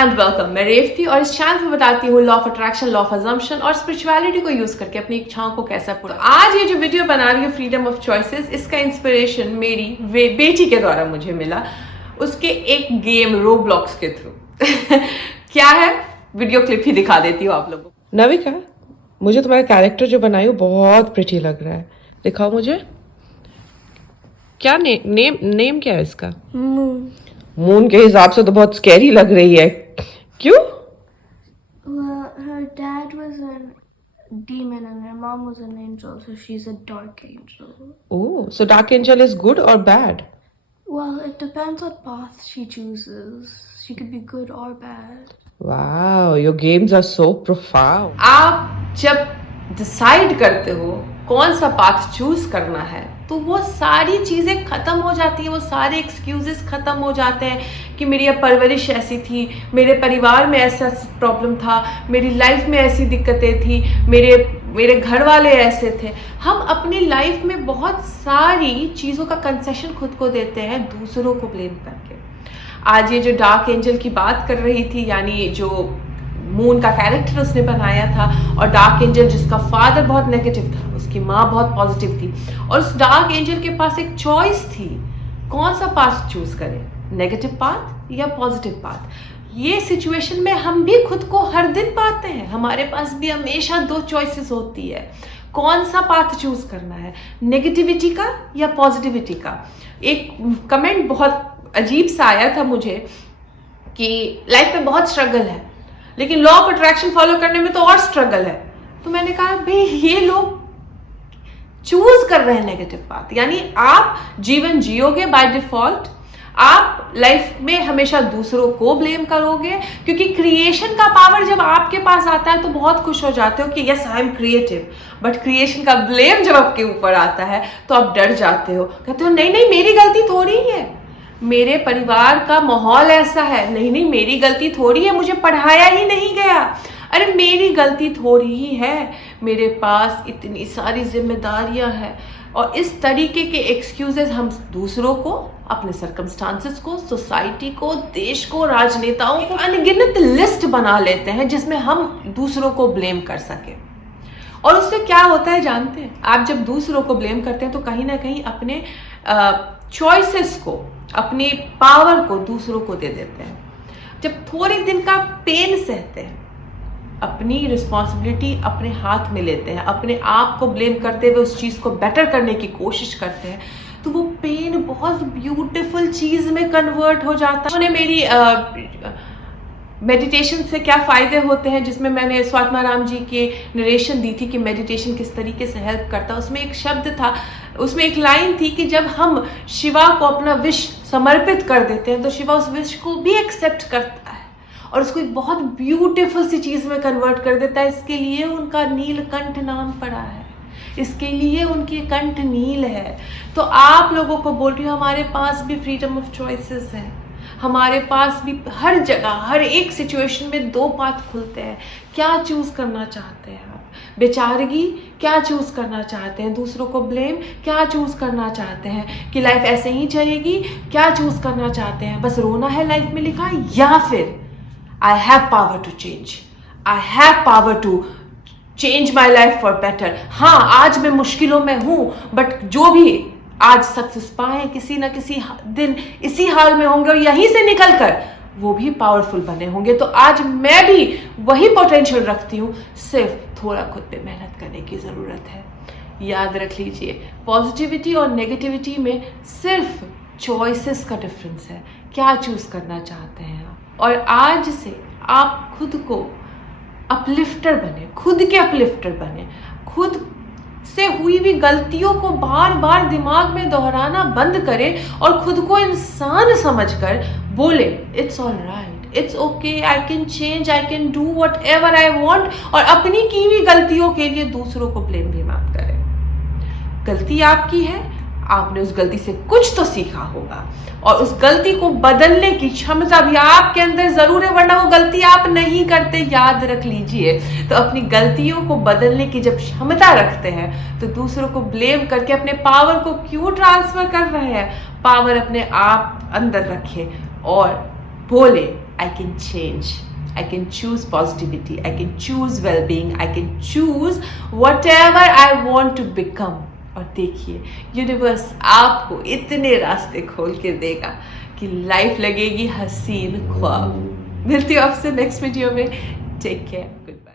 And welcome. मैं रेवती और इस चैनल में बताती हूँ law of attraction, law of assumption और स्पिरिचुअलिटी को यूज करके अपनी इच्छाओं को कैसा पूरा। आज ये जो वीडियो बना रही हूँ फ्रीडम ऑफ चॉइसेस, इसका इंस्पिरेशन मेरी बेटी के द्वारा मुझे मिला, उसके एक गेम रोब्लॉक्स के थ्रू। क्या है, वीडियो क्लिप ही दिखा देती हूँ आप लोगों को। नविका, मुझे तुम्हारा कैरेक्टर जो बनाई हो बहुत प्रिटी लग रहा है, दिखाओ मुझे। क्या नेम क्या है इसका? मून के हिसाब से तो बहुत स्कैरी लग रही है। क्यों? Well, her dad was a demon and her mom was an angel, so she's a dark angel. Oh, so dark angel is good or bad? Well, it depends what path she chooses. She could be good or bad. Wow, your games are so profound. आप जब decide करते हो कौन सा path choose करना है तो वो सारी चीजें खत्म हो जाती है, वो सारे एक्सक्यूजेस खत्म हो जाते हैं कि मेरी अब परवरिश ऐसी थी, मेरे परिवार में ऐसा प्रॉब्लम था, मेरी लाइफ में ऐसी दिक्कतें थी, मेरे घर वाले ऐसे थे। हम अपनी लाइफ में बहुत सारी चीज़ों का कंसेशन खुद को देते हैं दूसरों को ब्लेम करके। आज ये जो डार्क एंजल की बात कर रही थी, यानी जो मून का कैरेक्टर उसने बनाया था, और डार्क एंजल जिसका फादर बहुत नेगेटिव था, उसकी माँ बहुत पॉजिटिव थी, और उस डार्क एंजल के पास एक चॉइस थी कौन सा पाथ चूज करे, नेगेटिव पाथ या पॉजिटिव पाथ। ये सिचुएशन में हम भी खुद को हर दिन पाते हैं, हमारे पास भी हमेशा दो चॉइसेस होती है, कौन सा पाथ चूज करना है, नेगेटिविटी का या पॉजिटिविटी का। एक कमेंट बहुत अजीब सा आया था मुझे कि लाइफ में बहुत स्ट्रगल है लेकिन लॉ ऑफ अट्रैक्शन फॉलो करने में तो और स्ट्रगल है। तो मैंने कहा भाई ये लोग चूज कर रहे हैं नेगेटिव पाथ, यानी आप जीवन जियोगे बाय डिफॉल्ट, आप लाइफ में हमेशा दूसरों को ब्लेम करोगे, क्योंकि क्रिएशन का पावर जब आपके पास आता है तो बहुत खुश हो जाते हो कि yes I am creative, but creation का ब्लेम जब आपके ऊपर आता है तो आप डर जाते हो, कहते हो नहीं नहीं मेरी गलती थोड़ी ही है, मेरे परिवार का माहौल ऐसा है, नहीं नहीं मेरी गलती थोड़ी है, मुझे पढ़ाया ही नहीं गया, अरे मेरी गलती थोड़ी ही है, मेरे पास इतनी सारी जिम्मेदारियां हैं। और इस तरीके के एक्सक्यूजेस हम दूसरों को, अपने सर्कमस्टांसेस को, सोसाइटी को, देश को, राजनेताओं को अनगिनत लिस्ट बना लेते हैं जिसमें हम दूसरों को ब्लेम कर सके। और उससे क्या होता है जानते हैं, आप जब दूसरों को ब्लेम करते हैं तो कहीं ना कहीं अपने चॉइसेस को, अपनी पावर को दूसरों को दे देते हैं। जब थोड़े दिन का पेन सहते हैं, अपनी रिस्पॉन्सिबिलिटी अपने हाथ में लेते हैं, अपने आप को ब्लेम करते हुए उस चीज़ को बेटर करने की कोशिश करते हैं, तो वो पेन बहुत ब्यूटीफुल चीज़ में कन्वर्ट हो जाता है। उन्होंने मेरी मेडिटेशन से क्या फ़ायदे होते हैं, जिसमें मैंने स्वात्माराम जी के नरेशन दी थी कि मेडिटेशन किस तरीके से हेल्प करता है, उसमें एक शब्द था, उसमें एक लाइन थी कि जब हम शिवा को अपना विश समर्पित कर देते हैं तो शिवा उस विश को भी एक्सेप्ट करता है और उसको एक बहुत ब्यूटीफुल सी चीज़ में कन्वर्ट कर देता है। इसके लिए उनका नीलकंठ नाम पड़ा है, इसके लिए उनकी कंठ नील है। तो आप लोगों को बोल रही हूँ, हमारे पास भी फ्रीडम ऑफ चॉइसेस है, हमारे पास भी हर जगह हर एक सिचुएशन में दो पाथ खुलते हैं। क्या चूज करना चाहते हैं आप? बेचारगी क्या चूज करना चाहते हैं? दूसरों को ब्लेम क्या चूज करना चाहते हैं कि लाइफ ऐसे ही चलेगी? क्या चूज करना चाहते हैं? बस रोना है लाइफ में लिखा, या फिर I have power to change, I have power to change my life for better. हाँ, आज मैं मुश्किलों में हूं, बट जो भी आज सक्सेस पाए किसी ना किसी दिन इसी हाल में होंगे और यहीं से निकलकर वो भी पावरफुल बने होंगे। तो आज मैं भी वही पोटेंशियल रखती हूँ, सिर्फ थोड़ा खुद पे मेहनत करने की ज़रूरत है। याद रख लीजिए, पॉजिटिविटी और नेगेटिविटी में सिर्फ चॉइसेस का डिफरेंस है, क्या चूज करना चाहते हैं आप। और आज से आप खुद को अपलिफ्टर बने, खुद के अपलिफ्टर बने, खुद से हुई हुई गलतियों को बार बार दिमाग में दोहराना बंद करें और खुद को इंसान समझकर बोले it's all right, it's okay, I can change, I can do what ever I want. और अपनी की हुई गलतियों के लिए दूसरों को ब्लेम भी मत करें। गलती आपकी है, आपने उस गलती से कुछ तो सीखा होगा और उस गलती को बदलने की क्षमता भी आपके अंदर जरूर है, वरना वो गलती आप नहीं करते, याद रख लीजिए। तो अपनी गलतियों को बदलने की जब क्षमता रखते हैं तो दूसरों को ब्लेम करके अपने पावर को क्यों ट्रांसफर कर रहे हैं? पावर अपने आप अंदर रखें और बोले I can change. I can choose positivity. I can choose well-being. I can choose whatever I want to become. और देखिए यूनिवर्स आपको इतने रास्ते खोल के देगा कि लाइफ लगेगी हसीन ख्वाब. मिलती हूँ आपसे नेक्स्ट वीडियो में. Take care. Good bye.